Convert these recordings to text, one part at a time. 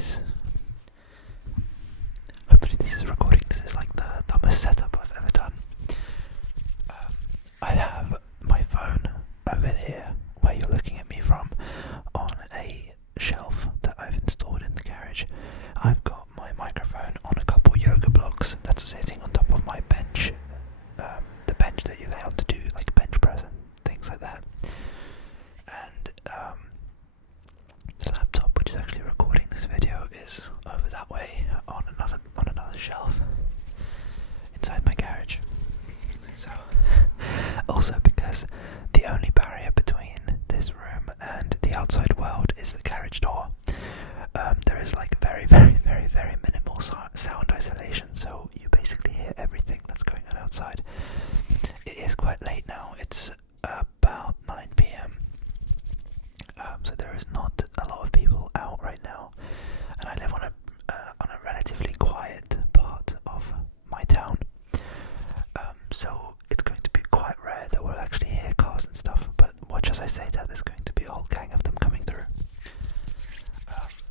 guys. Hopefully this is recording. This is like the dumbest setup I've ever done. I have my phone over here, where you're looking at me from, on a shelf that I've installed in the garage. I've got my microphone on a couple yoga blocks that's sitting on top of my bench, the bench that you lay on to do like bench press and things like that. And the laptop, which is actually recording this video, is over that way on another shelf inside my garage. So, also because the only barrier between this room and the outside world is the garage door, there is like very minimal sound isolation, so you basically hear everything that's going on outside. It is quite late now, it's about 9 p.m, so there is not a lot of people out right now, and I live on a relatively quiet part of my town, so it's going to be quite rare that we'll actually hear cars and stuff, but watch as I say that, there's going to be a whole gang of them coming through.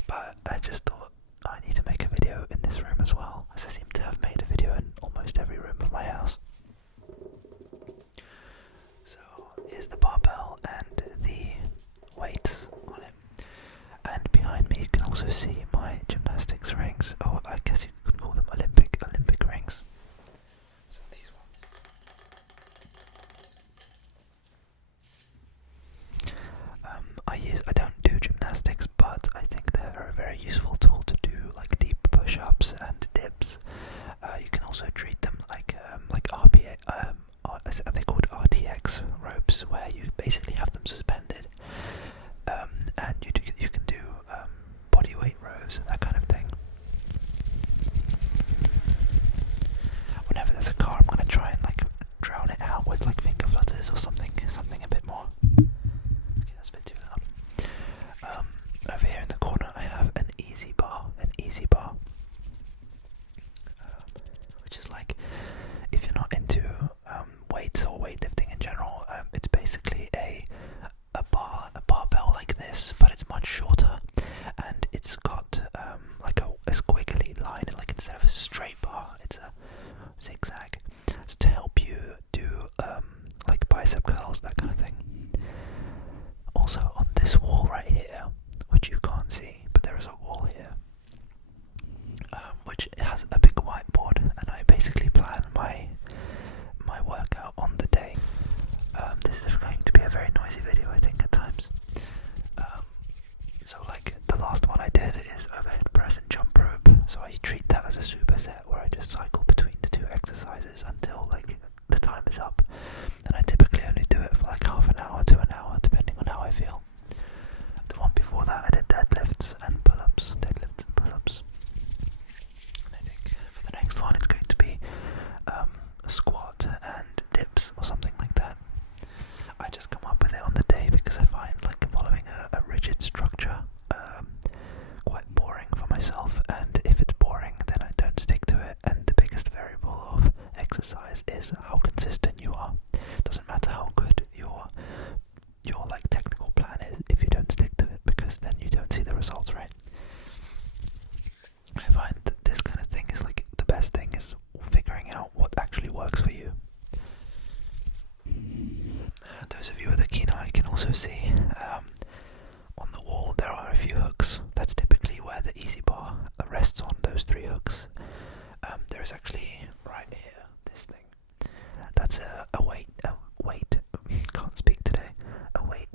But I just thought I need to make a video in this room as well, as I seem to have made a video in almost every room of my house. So here's the barbell and the weights on it, and behind me you can also see my gymnastics rings, or I guess you could call them Olympic rings. So these ones. I don't do gymnastics, but I think they're a very useful tool to do like deep push-ups and dips. You can also treat them like RPA, are they called RTX ropes, where you basically have them suspended, and you can do body weight rows, that kind of thing. Whenever there's a car, I'm gonna try and like drown it out with like finger flutters or something a bit more. Okay, that's a bit too loud. Over here in the corner, I have an easy bar, which is like, if you're not into weights or weightlifting in general, it's basically a barbell like this, but it's much shorter, and it's got like a squiggly line, like instead of a straight bar, it's a zigzag. It's to help you do like bicep curls, that kind of thing. Also on this wall right here, which you can't see, but there is a wall here, which has a big whiteboard, and I basically plan my workout on the day. This is going to be a very noisy video, I think, at times. So like the last one I did is overhead press and jump rope, so I treat that as a superset where I just cycle between the two exercises until like the time is up, and I typically only do it for like half an hour to an hour depending on how I feel. The one before that I did deadlifts and pull-ups. And I think for the next one it's going to be a squat and dips or something like that. I just come up with it on the day because I find like following a rigid structure quite boring for myself, and if it's boring then I don't stick to it, and the biggest variable of exercise is how consistent you are. It doesn't matter how good your like technical plan is if you don't stick to it, because then you don't see the results, right? I find that this kind of thing is like the best thing is figuring out what actually works for you. Those of you with a keen eye can also see on the wall there are a few hooks. That's typically where the easy bar rests on, those 3 hooks. There is actually right here this thing. That's a weight. Can't speak today. A weight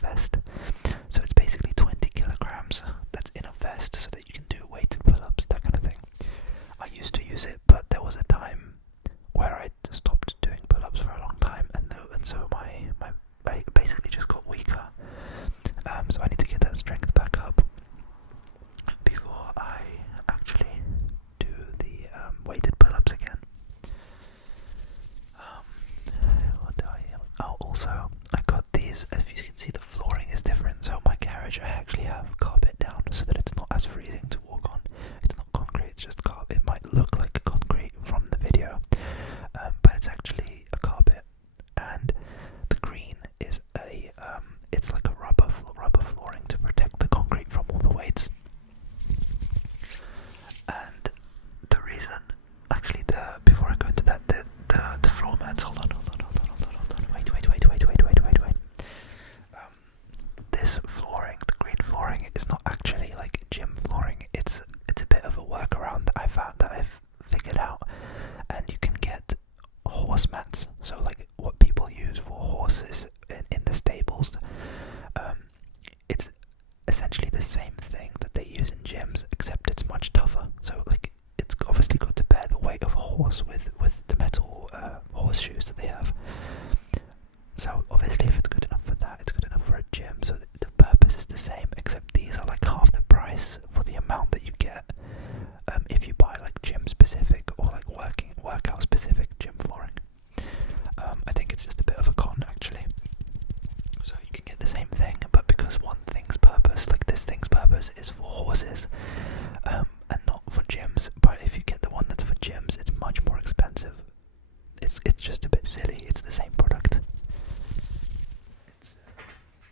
vest. So it's basically 20 kilograms that's in a vest, so that you can do weighted pull-ups, that kind of thing. I used to use it, but there was a time where I stopped doing pull-ups for a long time, and so I basically just got weaker. So I need to get that strength back up before I actually do the weighted pull-ups again. Also I got these. As you can see, the flooring is different. So my garage, I actually have carpet down so that it's not as freezing to walk on. It's not concrete, it's just carpet. It might look like concrete from the video, but it's actually a carpet, and the green is it's like a rubber flooring to protect the concrete from all the weights. essentially the same thing that they use in gyms, except it's much tougher. So like it's obviously got to bear the weight of a horse with the metal horseshoes that they have. So obviously if it's good enough for that, it's good enough for a gym. So the purpose is the same, except these are like half the price for the amount that you get if you buy like gym specific or like workout specific gym flooring. I think it's just a bit of a con actually. So you can get the same thing, but because one thing's purpose, like this thing's purpose is for horses and not for gyms, but if you get the one that's for gyms, it's much more expensive. It's just a bit silly. It's the same product.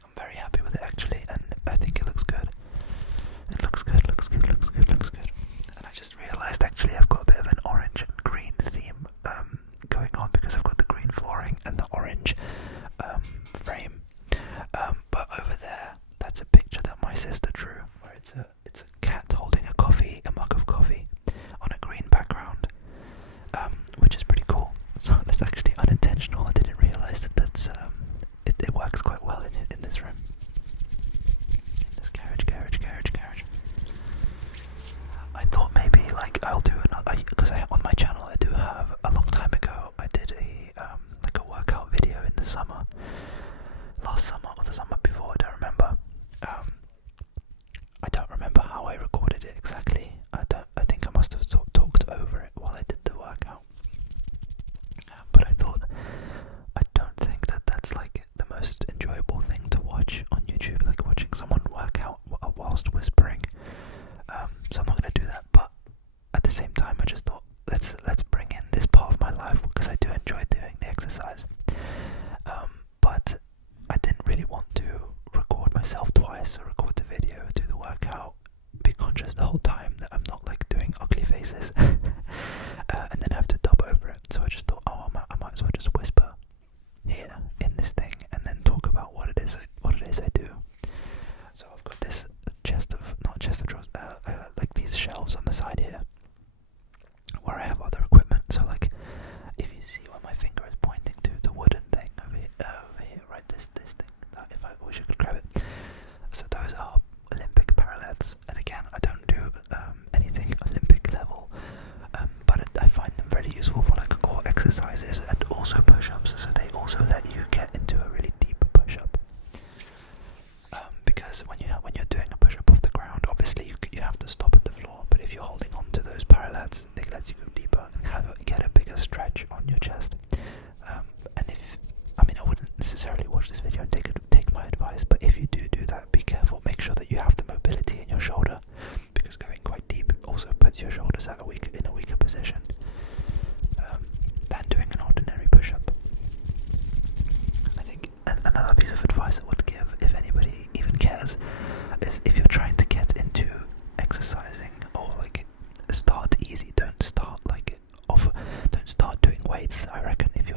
I'm very happy with it actually, and I think it looks good. It looks good. And I just realised actually I've got a bit of an orange and green theme going on because I've got the green flooring and the orange frame. But over there, that's a picture that my sister drew, where it's a cat holding a mug of coffee on a green background, which is pretty cool. So that's actually unintentional. I didn't realise that it works quite well in this room. In this carriage. I thought maybe like I'll do another, because on my channel I do have, a long time ago I did a workout video in the summer, last summer or the summer before, I don't remember. I don't remember how I recorded it exactly. I think I must have sort of talked over it while I did the workout. But I thought, I don't think that that's like the most enjoyable thing to watch on YouTube, like watching someone work out whilst whispering. So I'm not going to do that, but at the same time I just thought, let's bring in this part of my life, because I do enjoy doing the exercise. But I didn't really want to record myself twice, or record the video, do the workout, be conscious the whole time that I'm not like doing ugly faces, and then have to dub over it. So I just thought, I might as well just whisper here in this thing, and then talk about what it is I do. So I've got this not chest of drawers, like these shelves on the side here, where I have other equipment. So like, if you see where my finger is pointing to, the wooden thing over here, right, this thing, if I wish I could grab it. So those are Olympic parallettes, and again, I don't do anything Olympic level, but I find them very useful for like core exercises and also push-ups. So they also let you get into a really deep push-up. Because when you're doing a push-up off the ground, obviously you have to stop at the floor. But if you're holding on to those parallettes, it lets you go deeper and get a bigger stretch on your chest. And I wouldn't necessarily watch this video and take my advice, but if you do that, be careful. Make sure that you have the mobility in your shoulder, because going quite deep also puts your shoulders in a weaker position than doing an ordinary push-up. I think another piece of advice I would give, if anybody even cares, is if you're trying to get into exercising, or like start easy, don't start doing weights. I reckon if you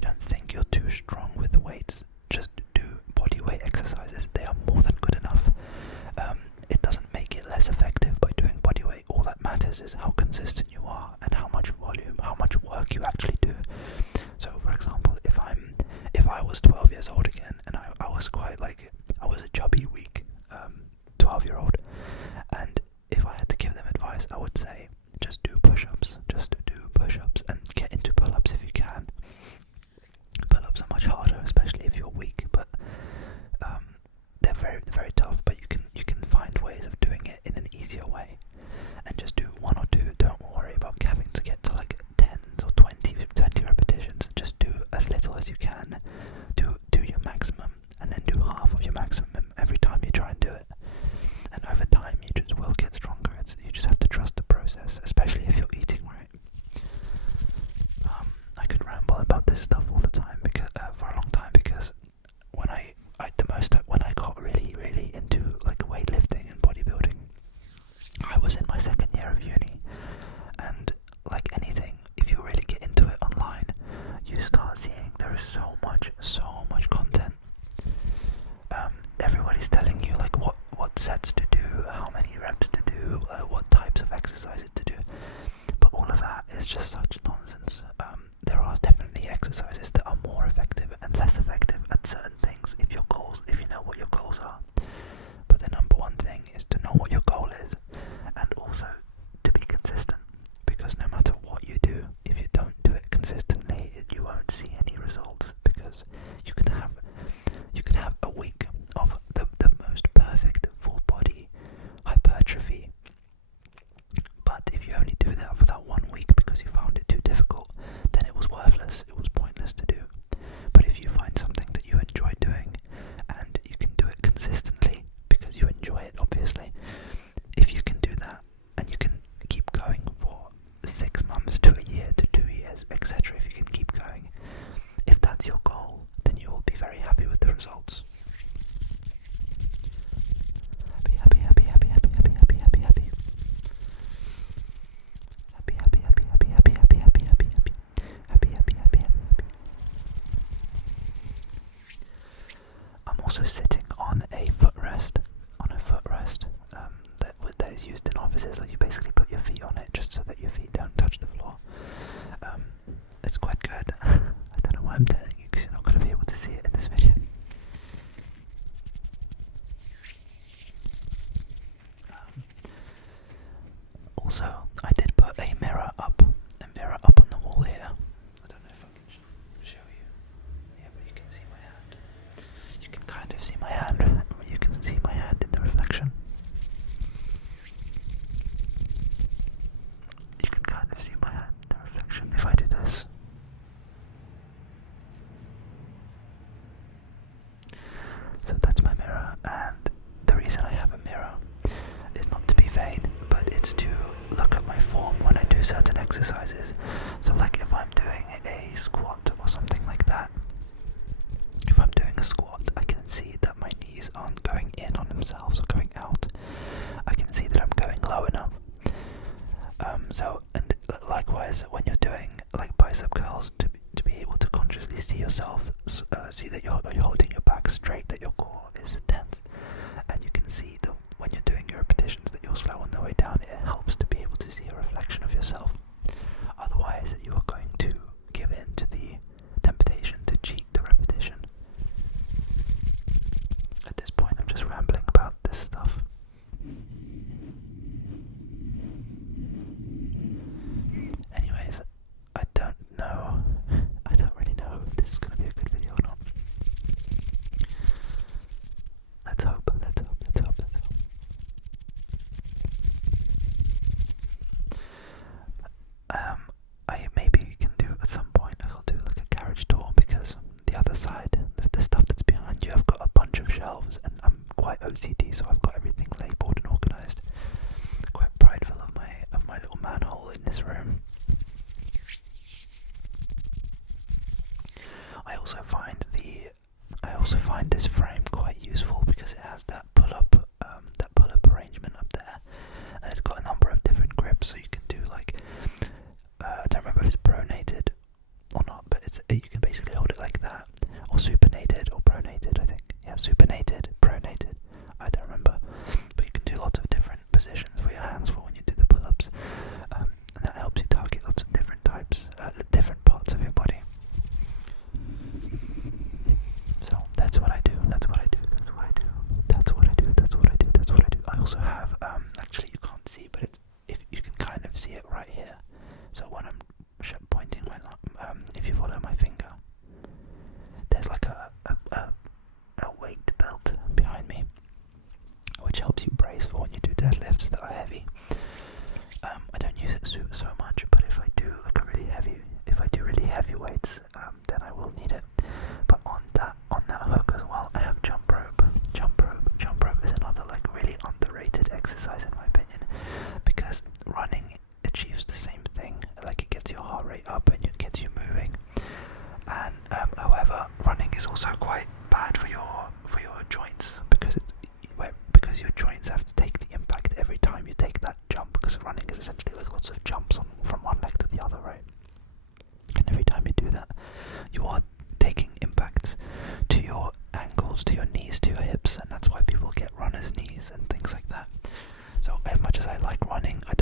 don't think you're too strong with the weights, just do body weight exercises. They are more than good enough. It doesn't make it less effective by doing body weight. All that matters is how consistent you are and how much volume, how much work you actually do. So for example, if I was 12 years old again, and I was I was a chubby, weak 12-year-old, and if I had to give them advice, I would say just do push-ups, and get into pull-ups if you can. Pull-ups are much harder, especially if you're weak, but they're very, very tough. But you can find ways of doing it in an easier way, and just do one or two. Don't worry about having to get to like 10 or 20 repetitions. Just do as little as you can. Do your maximum, and then do half of your maximum every time you try and do it. And over time, you just will get stronger. You just have to trust the process, especially if you're eating right. I could ramble about this stuff all the time for a long time, because when I got really into like weightlifting and bodybuilding, I was in my second year of uni, and like anything, if you really get into it online, you start seeing there is so much content. Everybody's telling you like what sets to do, how many reps to do, what types of exercises to do, but all of that is just such nonsense. There are definitely exercises that are more effective and less effective at certain things if you know what your goals are. But then Also, I did put a mirror up on the wall here. I don't know if I can show you. Yeah, but you can see my hand. You can kind of see my hand. You can see my hand in the reflection. You can kind of see my hand in the reflection if I do this. So that's my mirror, and the reason I have a mirror is not to be vain, but it's to look at my form when I do certain exercises. So like if I'm doing a squat or something like that, if I'm doing a squat, I can see that my knees aren't going in on themselves or going out. I can see that I'm going low enough. And likewise, when you're doing like bicep curls, to be able to consciously see yourself, see that you're holding your back straight, that your core is tense, and you can see that when you're doing your repetitions that you're slow on the way down. It helps to be able to see a reflection of yourself. Otherwise, you are going to give in to the temptation to cheat the repetition. At this point, I'm just rambling about this stuff. Anyways, I don't really know if this is going to be a good video or not. Let's hope. Maybe can do at some point, I'll do like a garage tour, because the other side, the stuff that's behind you, I've got a bunch of shelves, and I'm quite OCD, so I've got everything labelled and organised. Quite prideful of my little manhole in this room. I also find this frame quite useful because it has that pull-up arrangement up there, and it's got a number of different grips, so you can do like I don't remember if it's pronated or not, but you can basically hold it like that, or supinated or pronated. I think, yeah, supinated, pronated. I don't remember, but you can do lots of different positions for your hands for when you do the pull-ups, and that helps you target lots of different types, different parts of your body. So that's what I do. I also have, actually you can't see, but if you can kind of see it right here. So when I'm pointing if you follow my finger, there's like a weight belt behind me, which helps you brace for when you do deadlifts that are heavy. I don't use it so much, but if I do really heavy weights, then I will need it. But on that hook as well, I have jump rope. Jump rope is another like really underrated exercise in my opinion, because running achieves the same thing. Like it gets your heart rate up and it gets you moving. And however, running is also quite bad for your joints, because your joints have to take the impact every time you take that jump, because running is essentially like lots of jumps from one leg to the other, right? And every time you do that, you are taking impacts to your ankles, to your knees, to your hips, and that's why people get runner's knees and things like that. So as much as I like running, I